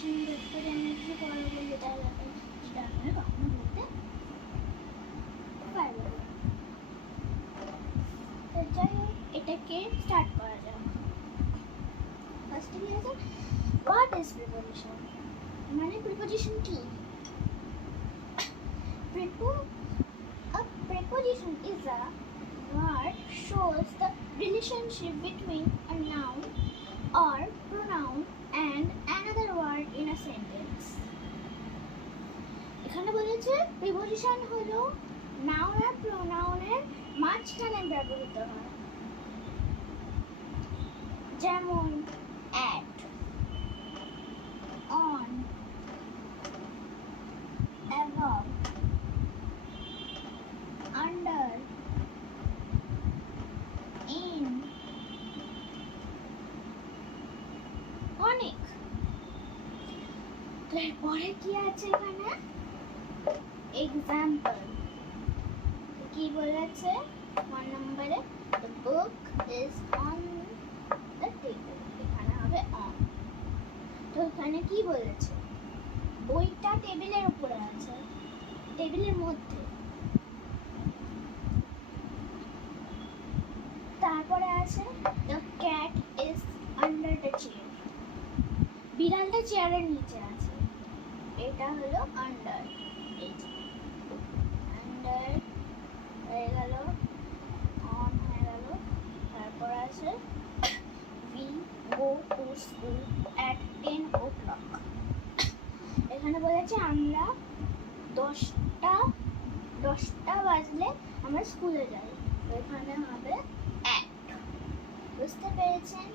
প্রিপোজিশন করতে জানলে কিছু পড়া বললে তাহলে সেটা আপনারা কখনো বলতে পারবো না। তো যাই হোক, এটাকে স্টার্ট করা যাক। ফার্স্টে কি আছে, হোয়াট ইজ প্রিপোজিশন, মানে প্রিপোজিশন কি? A preposition is a word shows the relationship between a noun or pronoun and another word in a sentence. এখানে বলেছে প্রিপোজিশন হলো নাউন আর প্রোনাউনের মাঝখানে ব্যবহৃত হয়, যেমন at, on, above, under, in, অনেক। তারপরে কি আছে এখানে, এক্সাম্পল কি বলেছে 1 নম্বরে, the book is on the table, এখানে হবে on। তো এখানে কি বলেছে, বইটা টেবিলের উপরে আছে, টেবিলের মধ্যে। তারপরে আছে the cat is under the chair, বিড়ালটা চেয়ারের নিচে আছে, এটা হলো under। এই যে under হয়ে গেল, on হয়ে গেল। তারপর আছে we go to school at 10 o'clock, এখানে বলেছে আমরা 10টা বাজলে আমরা স্কুলে যাই, তো এখানে হবে at। বুঝতে পেরেছেন?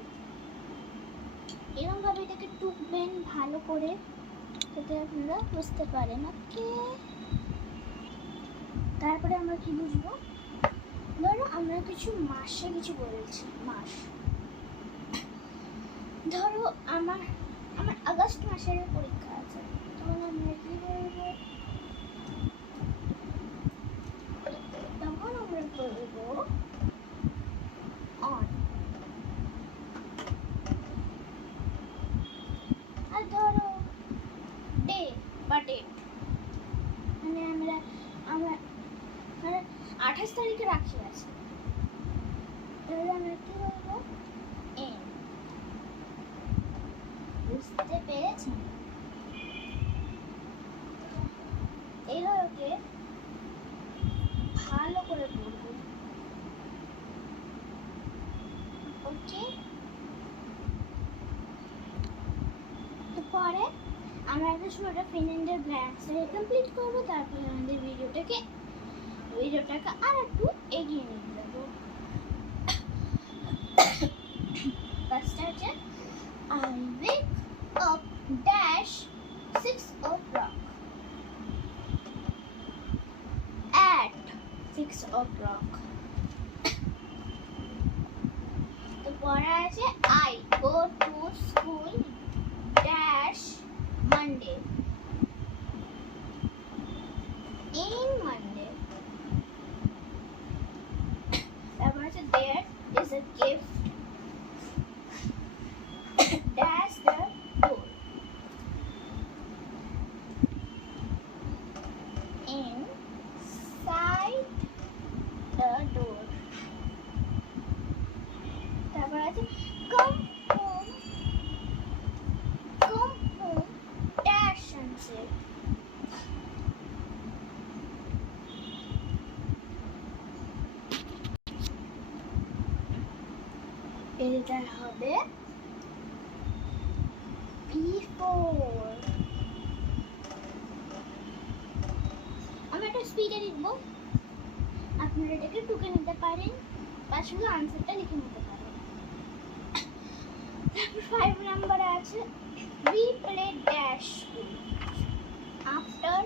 এরকম ভাবে এটাকে টুকবেন ভালো করে, যাতে আপনারা বুঝতে পারেন। ওকে, তারপরে আমরা কি বুঝবো, ধরো আমরা কিছু মাসে কিছু বলেছি, মাস। ধরো আমার আগস্ট মাসের পরীক্ষা আছে, তখন আমরা কি বলবো, তখন আমরা বলবো on। আর ধরো ডে বা ডেট, মানে আমরা 28 তারিখে রাখি আছে, তাহলে আমরা কি বলবো, in। বুঝতে পেরেছেন? এইভাবে ভালো করে পড়বো। ওকে, তো পরে আমরা একটা ছোট fill in the blanks complete করবো। তারপরে আমাদের ভিডিওটাকে আর একটু এগিয়ে নিয়ে যাবো। ফার্স্ট আছে I wake up dash 6 o'clock, at 6 o'clock। তো পরে আছে I go to school dash Monday, in Monday। তারপর আছে there is a gift dash the door, inside the door। তারপর আছে come home dash sunset। এটা হবে before। আমি একটা স্পিডে লিখবো, আপনারা এটাকে টুকে নিতে পারেন বা শুধু আনসারটা লিখে নিতে পারেন। তারপর 5 নম্বরে আছে we play dash after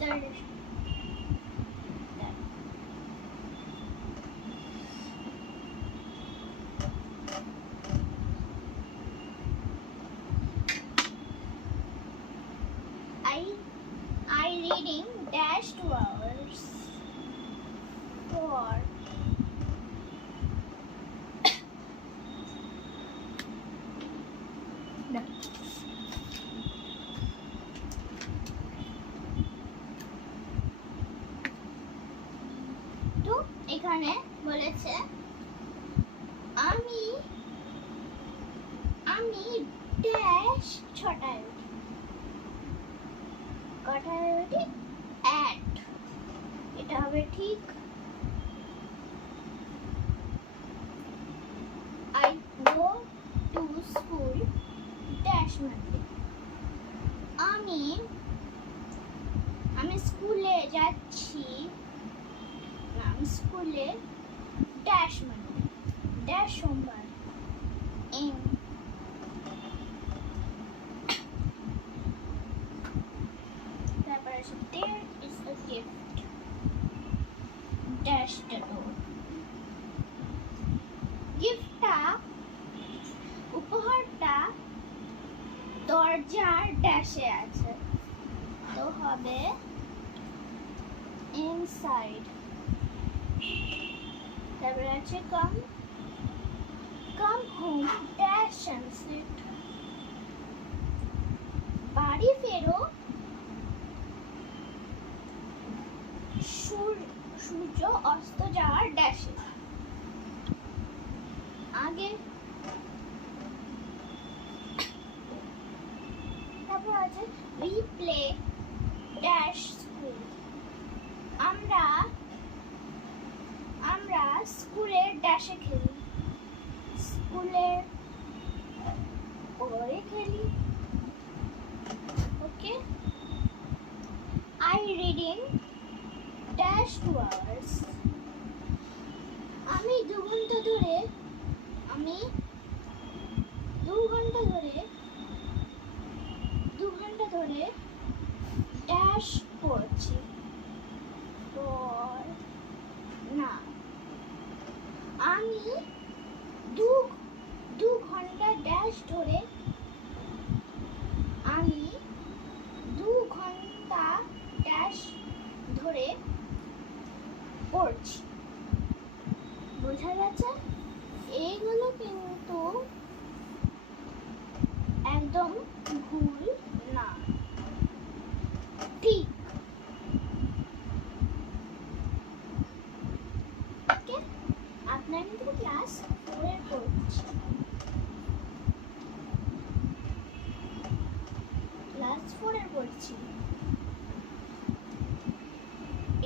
the I reading dash 2 hours for তো এখানে বলেছে আমি আমি ড্যাশ ছটায় উঠি। কটায় উঠি? অ্যাট। এটা হবে ঠিক। I go to school dash Monday. আমি স্কুলে যাচ্ছি, না আমি স্কুলে ড্যাশ মানডে, ড্যাশ সোমবার। এম তারপর আছে there is a gift dash the door। গিফটটা, উপহারটা দরজার ড্যাশে আছে, তো হবে ইনসাইড। তারপরে আছে come home dash and sit। বাড়ি ফেরো সূর্য অস্ত যাওয়ার ড্যাশে। আগে তারপর আছে we play dash school। আমরা স্কুলের ড্যাশে খেলি, স্কুলের পরে খেলি। ওকে, I reading dash 2 hours। আমি 2 ঘন্টা ধরে ড্যাশ পড়ছি। না, আমি দু ঘন্টা ড্যাশ ধরে পড়ছি। বোঝা গেছে? এইগুলো কিন্তু একদম ভুল না, ঠিক। ওকে, আপনারা কিন্তু ক্লাস 4 এর পড়ছি, ক্লাস 4 এর পড়ছি।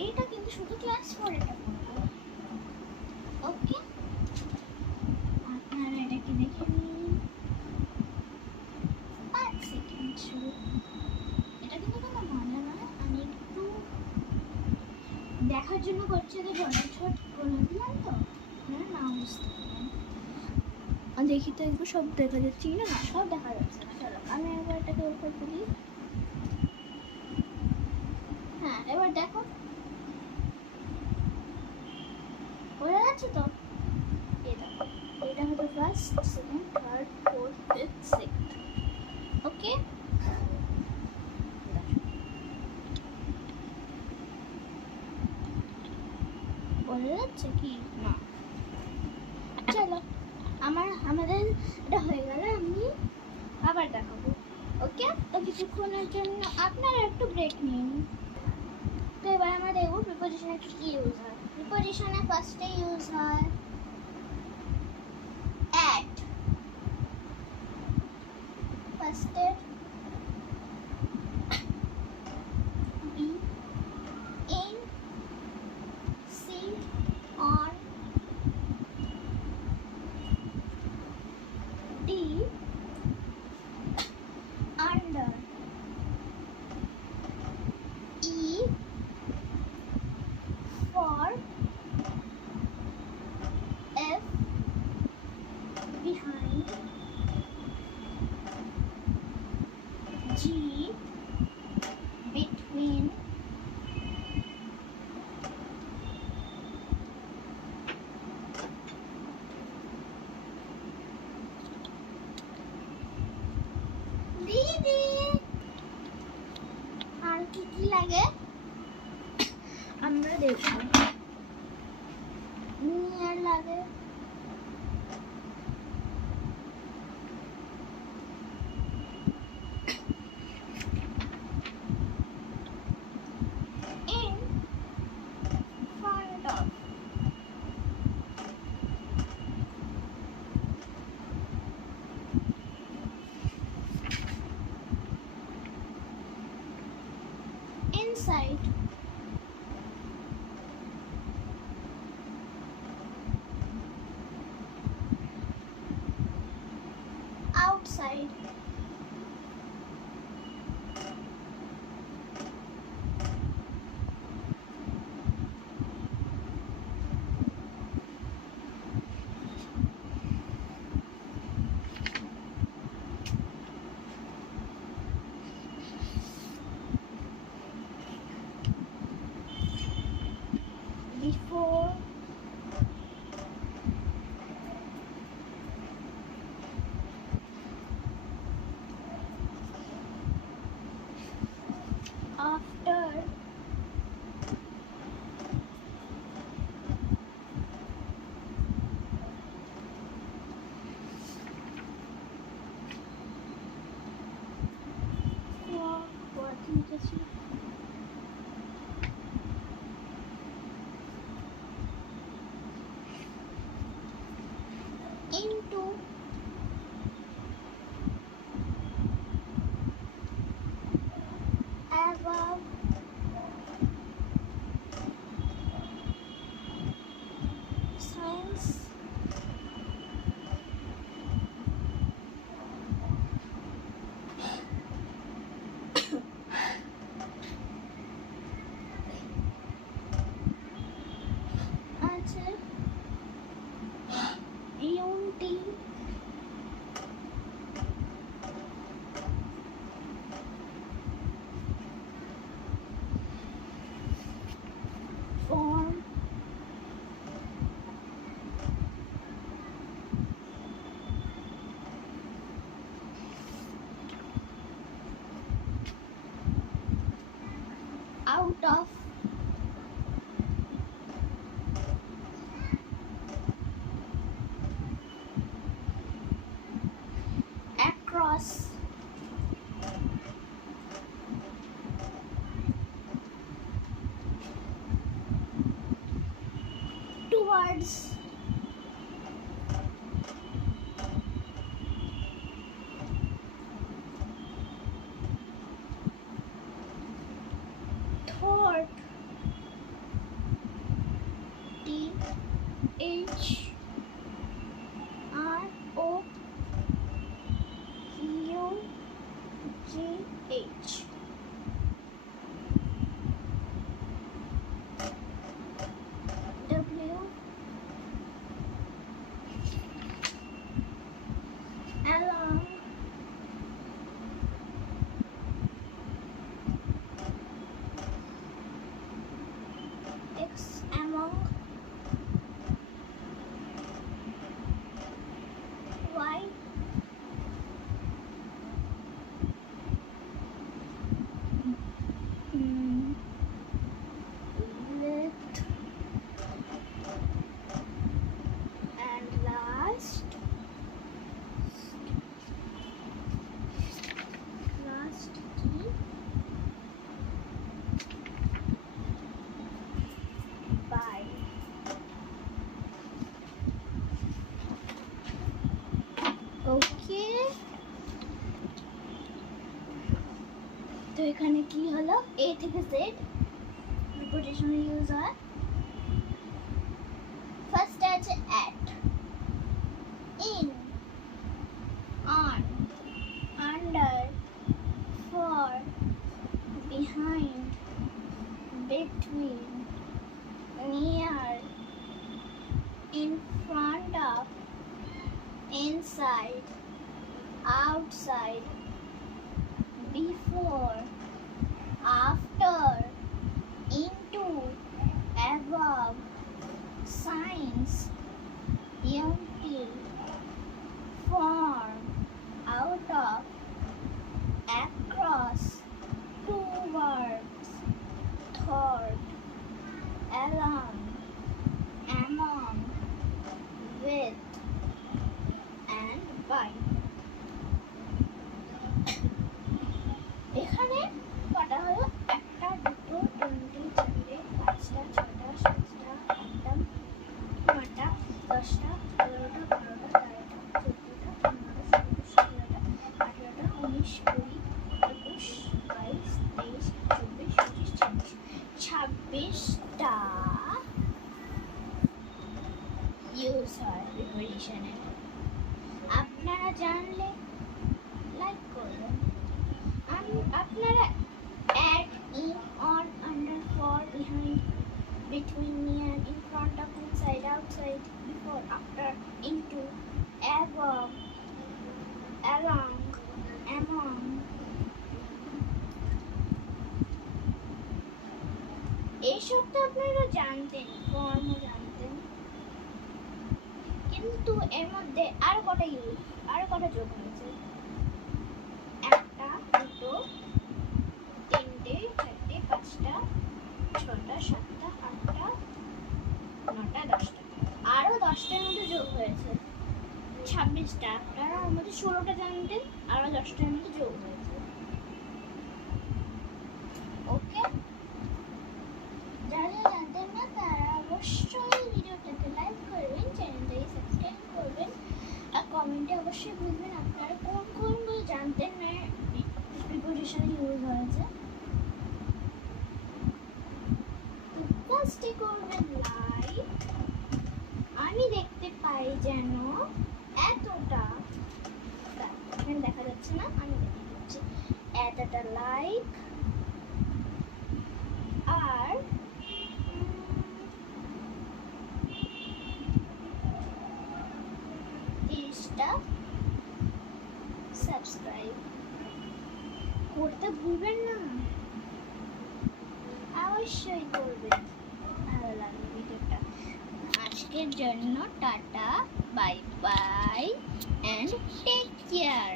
এটা কিন্তু শুধু ক্লাস 4 এর পড়বো। ওকে, আপনারা এটাকে দেখে নিন। 5 সেকেন্ড শুরু। এটা কিন্তু কোনো মজা নয়, আমি একটু দেখার জন্য করছি, তো ছোট করে দিলাম, তো আপনারা না বুঝতে পারেন। দেখি তো একটু সব দেখা যাচ্ছে না? সব দেখা যাচ্ছে না। চলো আমি একবার এটাকে উপর তুলি। হ্যাঁ, এবার দেখো বোঝা যাচ্ছে তো? এটা হবে first, second, third, fourth, fifth, sixth. Okay, বোঝা যাচ্ছে কি না? চলো আমাদের এটা হয়ে গেল, আমি আবার দেখাবো। ওকে, তো কিছুক্ষণের জন্য আপনারা একটু ব্রেক নিন। তো এবার আমরা দেখবো প্রিপোজিশনে কি ইউজ হয়। প্রিপোজিশনে ফার্স্টে ইউজ হয় at। ফার্স্টে be, in, see, on, d, under, e for, f behind, g between, দিদি আর কি কি লাগে আমরা দেখব। নিয়ার লাগে, empty. Form. Out of. Across. Towards. Thought. T H R O U G H. W. Along. X. Among. Y. Width. And last key. By. ওকে, তো এখানে কি হলো? A থেকে Z প্রিপোজিশন ইউজ হয়। ফার্স্ট আছে at, in, on, under, for, behind, between, near, in front of, inside, outside, before, after, into, above, signs, empty, form, out of, across, towards, toward, along, among, with, and by. এখানে কটা হলো? একটা, দুটো, তিনটে, চারটে, পাঁচটা, ছটা, সাতটা, আটটা, নটা, দশটা, 11টা, 12টা, 13টা, 14টা, 15টা, 16টা, 17টা, 18টা, 19, 20, 21, 22, 23, 24, 25, 26টা ইউজ হয় প্রিপোজিশনে। আপনারা জানলে লাইক করবেন। আপনারা at, in, on, under, for, behind, between, near, in front of, inside, outside, before, after, into, above, along, among, এইসব তো আপনারা জানতেন, ফর্মও জানতেন, কিন্তু এর মধ্যে আরো কটা যোগ হয়েছে। একটা, দুটো, তিনটে, চারটে, পাঁচটা, ছটা, সাতটা, আটটা, নটা, দশটা, আরো 10টার মধ্যে যোগ হয়েছে 26টা। আপনারা ওর মধ্যে 16টা জানতেন, আরো 10টার মধ্যে যোগ হয়েছে। ওকে, যারা জানতেন না তারা অবশ্যই ভিডিওটাকে লাইক করবেন, চ্যানেলটাকে সাবস্ক্রাইব করবেন, আর কমেন্টে অবশ্যই বলবেন আপনারা কোন কোনগুলো জানতেন না প্রিপোজিশনে ইউজ হয়েছে। ফার্স্টে করবেন লাইক। আমি দেখতে পাই যেন এতটা, এখানে দেখা যাচ্ছে না, আমি দেখতে পাচ্ছি এতটা লাইক। আর পেজটা সাবস্ক্রাইব করতে ভুলবেন না, অবশ্যই করবেন। ভালো লাগবে ভিডিওটা। আজকের জন্য tata, bye bye and take care.